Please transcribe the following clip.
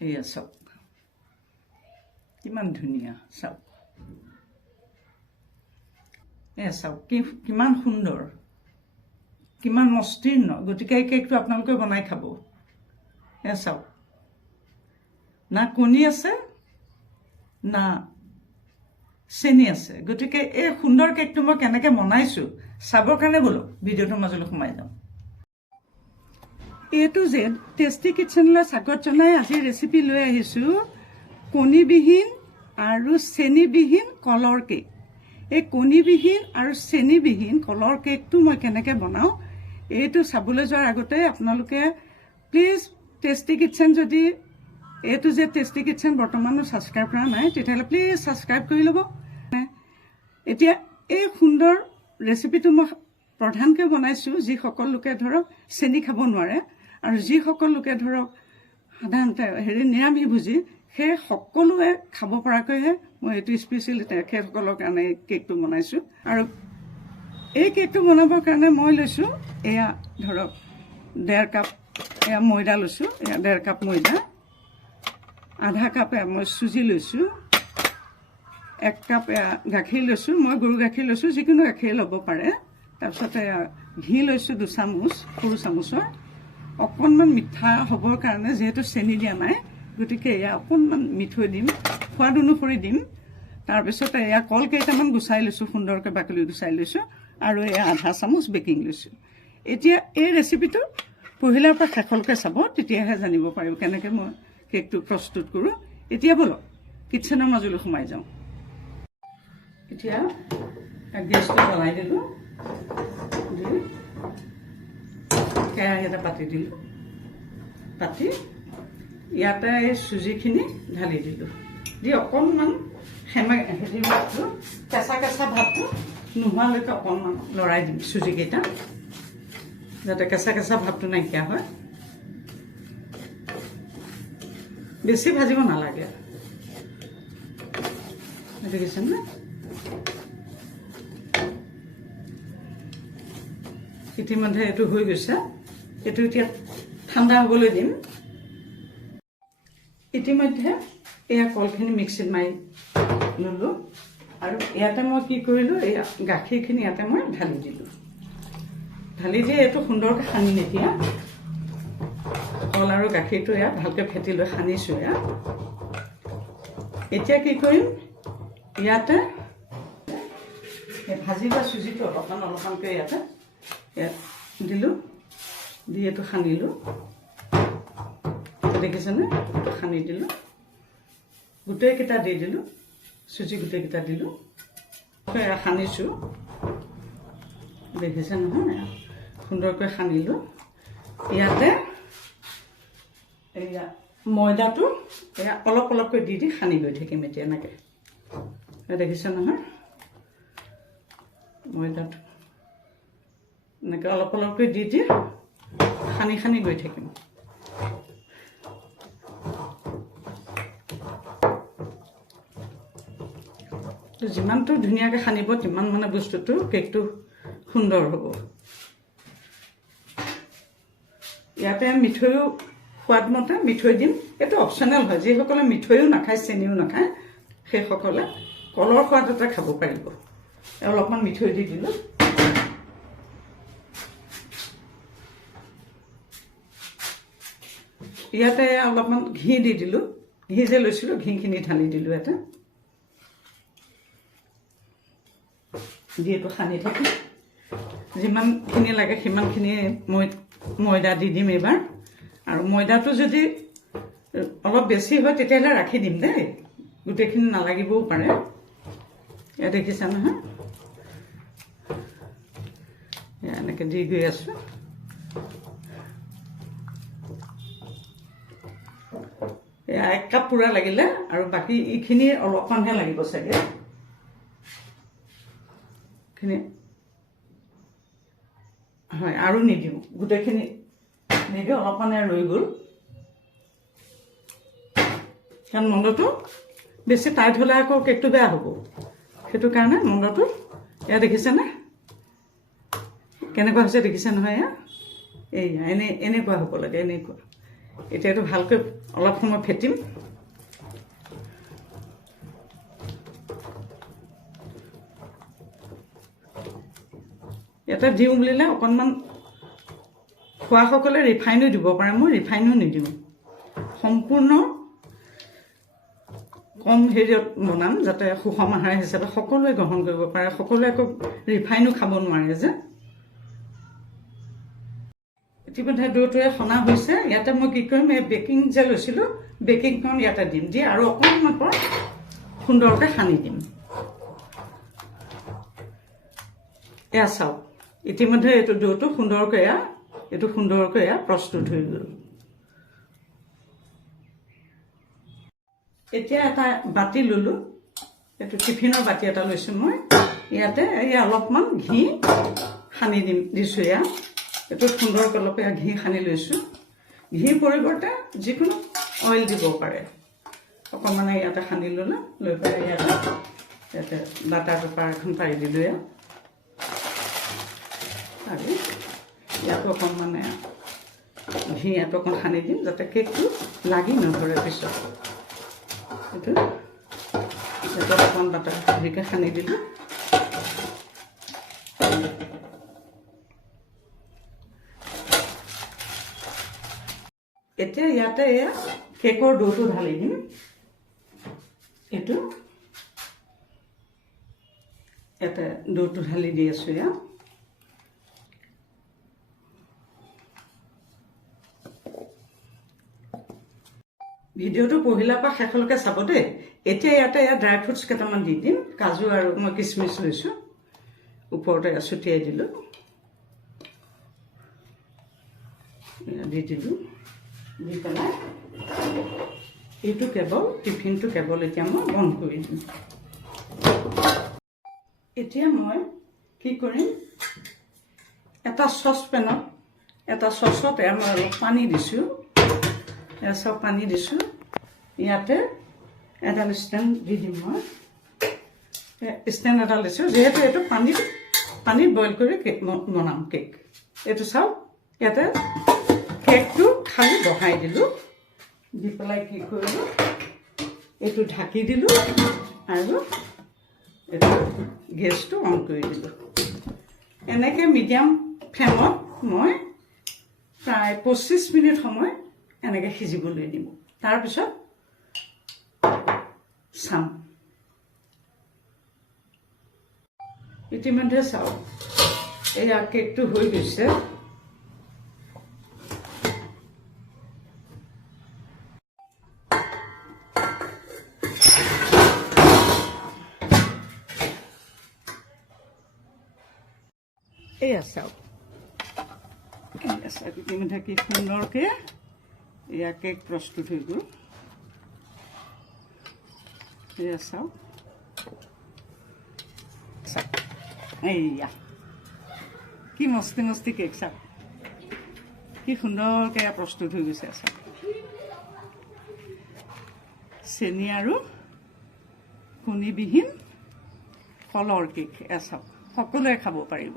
এয়া চাওক কিমান ধুনীয়া চাওক এয়া চাওক কিমান সুন্দৰ কিমান মসৃণ গতিকে এই কেকটো আপোনালোকে বনাই খাব এয়া চাওক না কণী আছে না চেনি আছে গতিকে এই সুন্দৰ কেকটো মই কেনেকৈ বনাইছোঁ চাবৰ কাৰণে বলক ভিডিঅ'টোৰ মাজলৈ সোমাই যাওঁ এইটো যে টেষ্টি কিটচেনলৈ স্বাগত জনাই আজি ৰেচিপি লৈ আহিছোঁ কণীবিহীন আৰু চেনিবিহীন কলৰ কেক এই কণীবিহীন আৰু চেনিবিহীন কলৰ কেকটো মই কেনেকৈ বনাওঁ এইটো চাবলৈ যোৱাৰ আগতে আপোনালোকে প্লিজ টেষ্টি কিটচেন যদি এইটো যে টেষ্টি কিটচেন বৰ্তমানো ছাবস্ক্ৰাইব কৰা নাই তেতিয়াহ'লে প্লিজ ছাবস্ক্ৰাইব কৰি ল'ব এতিয়া এই সুন্দৰ ৰেচিপিটো মই প্ৰধানকৈ বনাইছোঁ যিসকল লোকে ধৰক চেনি খাব নোৱাৰে আৰু যিসকল লোকে ধৰক সাধাৰণতে নিৰামিষভোজী সেই সকলোৱে খাব পৰাকৈহে মই এইটো স্পেচিয়েলি তেখেতসকলৰ কাৰণে কেকটো বনাইছোঁ আৰু এই কেকটো বনাবৰ কাৰণে মই লৈছোঁ এয়া ধৰক 1.5 কাপ এয়া ময়দা লৈছোঁ এয়া 1.5 কাপ ময়দা আধা কাপ মই চুজি লৈছোঁ 1 কাপ গাখীৰ লৈছোঁ মই গৰু গাখীৰ লৈছোঁ যিকোনো গাখীৰ ল'ব পাৰে তাৰপিছতে ঘি লৈছোঁ 2 চামুচ সৰু চামুচৰ অকণমান মিঠা হ'বৰ কাৰণে যিহেতু চেনি দিয়া নাই গতিকে এয়া অকণমান মিঠৈ দিম সোৱাদ অনুসৰি দিম তাৰপিছতে এয়া কল কেইটামান গুচাই লৈছোঁ সুন্দৰকৈ বাকলি গুচাই লৈছোঁ আৰু এয়া আধা চামুচ বেকিং লৈছোঁ এতিয়া এই ৰেচিপিটো পহিলাৰ পৰা শেষলৈকে চাব তেতিয়াহে জানিব পাৰিব কেনেকৈ মই কেকটো প্ৰস্তুত কৰোঁ এতিয়া বলক কিটচেনৰ মাজলৈ সোমাই যাওঁ এতিয়া গেছটো জ্বলাই দিলোঁ দি কেৰাহী এটা পাতি দিলোঁ পাতি ইয়াতে এই চুজিখিনি ঢালি দিলোঁ দি অকণমান ভাতটো কেঁচা কেঁচা ভাতটো নোহোৱালৈকে অকণমান লৰাই দিম চুজিকেইটা যাতে কেঁচা কেঁচা ভাতটো নাইকিয়া হয় বেছি ভাজিব নালাগে দেখিছেনে ইতিমধ্যে এইটো হৈ গৈছে এইটো এতিয়া ঠাণ্ডা হ'বলৈ দিম ইতিমধ্যে এয়া কলখিনি মিক্সিত মাৰি ল'লোঁ আৰু ইয়াতে মই কি কৰিলোঁ এয়া গাখীৰখিনি ইয়াতে মই ঢালি দিলোঁ ঢালি দি এইটো সুন্দৰকৈ সানি এতিয়া কল আৰু গাখীৰটো এয়া ভালকৈ ফেটি লৈ সানিছোঁ এয়া এতিয়া কি কৰিম ইয়াতে ভাজি বা চুজিটো অলপমানকৈ ইয়াতে ইয়াত দিলোঁ দি এইটো সানিলোঁ দেখিছেনে সানি দিলোঁ গোটেইকেইটা দি দিলোঁ চুজি গোটেইকেইটা দিলোঁ এয়া সানিছোঁ দেখিছে নহয় সুন্দৰকৈ সানিলোঁ ইয়াতে এয়া ময়দাটো এয়া অলপ অলপকৈ দি সানি গৈ থাকিম এতিয়া এনেকৈ দেখিছে নহয় ময়দাটো এনেকৈ অলপ অলপকৈ দি সানি সানি গৈ থাকিম যিমানটো ধুনীয়াকৈ সানিব তিমান মানে বস্তুটো কেকটো সুন্দৰ হ'ব ইয়াতে মিঠৈও সোৱাদ মতে মিঠৈ দিম এইটো অপশ্যনেল হয় যিসকলে মিঠৈও নাখায় চেনিও নাখায় সেইসকলে কলৰ সোৱাদতে খাব পাৰিব অলপমান মিঠৈ দি দিলোঁ ইয়াতে অলপমান ঘি দি দিলোঁ ঘি যে লৈছিলোঁ ঘিখিনি ঢালি দিলোঁ ইয়াতে যিহেতু সানি থাকিম যিমানখিনি লাগে সিমানখিনি ময়দা দি দিম এইবাৰ আৰু ময়দাটো যদি অলপ বেছি হয় তেতিয়াহ'লে ৰাখি দিম দেই গোটেইখিনি নালাগিবও পাৰে এয়া দেখিছা নহয় এনেকৈ দি গৈ আছোঁ এয়া 1 কাপ পূৰা লাগিলে আৰু বাকী এইখিনি অলপমানহে লাগিব চাগে হয় আৰু নিদিওঁ গোটেইখিনি নিদিওঁ অলপমানে ৰৈ গ'ল কাৰণ মণ্ডটো বেছি টাইট হ'লে আকৌ কেকটো বেয়া হ'ব সেইটো কাৰণে মণ্ডটো এয়া দেখিছেনে কেনেকুৱা হৈছে দেখিছে নহয় এয়া এনেকুৱা হ'ব লাগে এনেকুৱা এতিয়া এইটো ভালকৈ অলপ সময় ফেটিম। ইয়াতে দিওঁ বুলিলে অকণমান খোৱাসকলে ৰিফাইনো দিব পাৰে, মই ৰিফাইনো নিদিওঁ। সম্পূৰ্ণ কম হেৰিয়ত বনাম যাতে সুষম আহাৰ হিচাপে সকলোৱে গ্ৰহণ কৰিব পাৰে। সকলোৱে আকৌ ৰিফাইনো খাব নোৱাৰে যে। ইতিমধ্যে দৌটোৱে সনা হৈছে। ইয়াতে মই কি কৰিম, এই বেকিং যে লৈছিলোঁ বেকিংখন ইয়াতে দিম, দি আৰু অকণমান পৰা সুন্দৰকৈ সানি দিম। এয়া চাওক, ইতিমধ্যে এইটো দৌটো সুন্দৰকৈ এয়া প্ৰস্তুত হৈ গ'ল। এতিয়া এটা বাতি ললোঁ, এইটো টিফিনৰ বাতি এটা লৈছোঁ মই। ইয়াতে এই অলপমান ঘি সানি দিছোঁ। এইটোত সুন্দৰকৈ অলপ ঘি সানি লৈছোঁ। ঘিৰ পৰিৱৰ্তে যিকোনো অইল দিব পাৰে। অকণমান ইয়াতে সানি ল'লোঁ, লৈ পেলাই ইয়াতে বাটাৰ পেপাৰ এখন পাৰি দিলোঁ। আৰু ইয়াতো অকণমান ঘি ইয়াতো অকণ সানি দিম যাতে কেকটো লাগি নধৰে পিছত। এইটো ইয়াতে অকণমান বাটাৰ হেৰিকৈ সানি দিলোঁ। এতিয়া ইয়াতে কেকৰ ডৌটো ঢালি দিম। এইটো ইয়াতে ডৌটো ঢালি দি আছোঁ। ভিডিঅ'টো পহিলাৰ পৰা শেষলৈকে চাব দেই। এতিয়া ইয়াতে ড্ৰাই ফ্ৰুটছ কেইটামান দি দিম। কাজু আৰু মই কিচমিচ লৈছোঁ, ওপৰতে ছটিয়াই দিলোঁ। দি দিলোঁ, দি পেলাই এইটো টিফিনটো কেৱল এতিয়া মই বন্ধ কৰি দিম। এতিয়া মই কি কৰিম, এটা চচপেনত মই অলপ পানী দিছোঁ। চব পানী দিছোঁ। ইয়াতে এডাল ষ্টেণ্ড দি দিম। মই ষ্টেণ্ড এডাল দিছোঁ, যিহেতু এইটো পানীত বইল কৰি কেক বনাম। কেক এইটো চাওক, ইয়াতে কেকটো খালি বহাই দিলোঁ। দি পেলাই কি কৰিলোঁ, এইটো ঢাকি দিলোঁ আৰু এইটো গেছটো অন কৰি দিলোঁ। এনেকৈ মিডিয়াম ফ্লেমত মই প্ৰায় 25 মিনিট সময় এনেকৈ সিজিবলৈ দিম। তাৰপিছত চাম। ইতিমধ্যে চাওক, এয়া কেকটো হৈ গৈছে। এয়া চাওক, ইতিমধ্যে কি সুন্দৰকৈ এয়া কেক প্ৰস্তুত হৈ গ'ল। এয়া চাওক, এইয়া কি মস্তি কেক চাওক, কি সুন্দৰকৈ এয়া প্ৰস্তুত হৈ গৈছে। চাওক, চেনি আৰু কণীবিহীন কলৰ কেক। এয়া চাওক, সকলোৱে খাব পাৰিব।